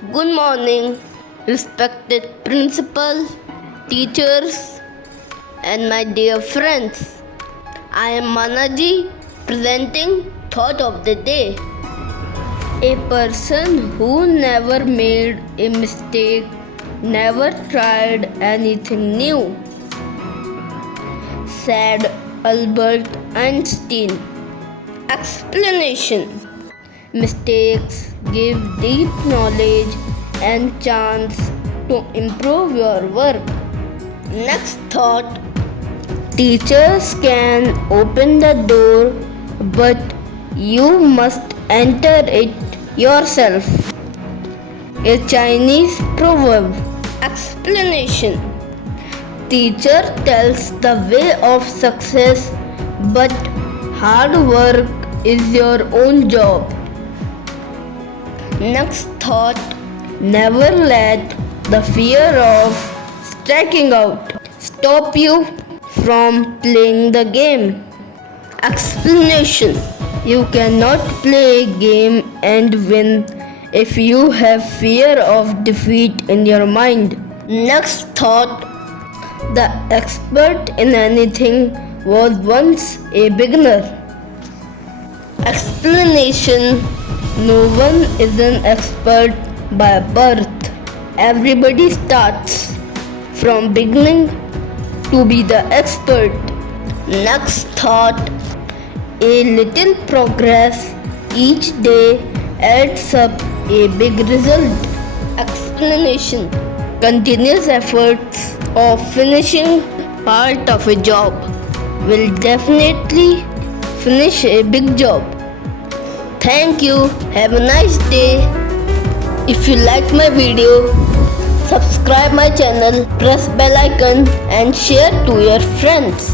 Good morning, respected principal, teachers, and my dear friends. I am Manaji presenting thought of the day. A person who never made a mistake, never tried anything new, said Albert Einstein. Explanation: mistakes give deep knowledge and chance to improve your work. Next thought: teachers can open the door, but you must enter it yourself. A Chinese proverb. Explanation: teacher tells the way of success, but hard work is your own job. Next thought: never let the fear of striking out stop you from playing the game. Explanation: you cannot play a game and win if you have fear of defeat in your mind. Next thought: the expert in anything was once a beginner. Explanation: no one is an expert by birth. Everybody starts from beginning to be the expert. Next thought: a little progress each day adds up a big result. Explanation: continuous efforts of finishing part of a job will definitely finish a big job. Thank you. Have a nice day. If you like my video, subscribe my channel, press bell icon and share to your friends.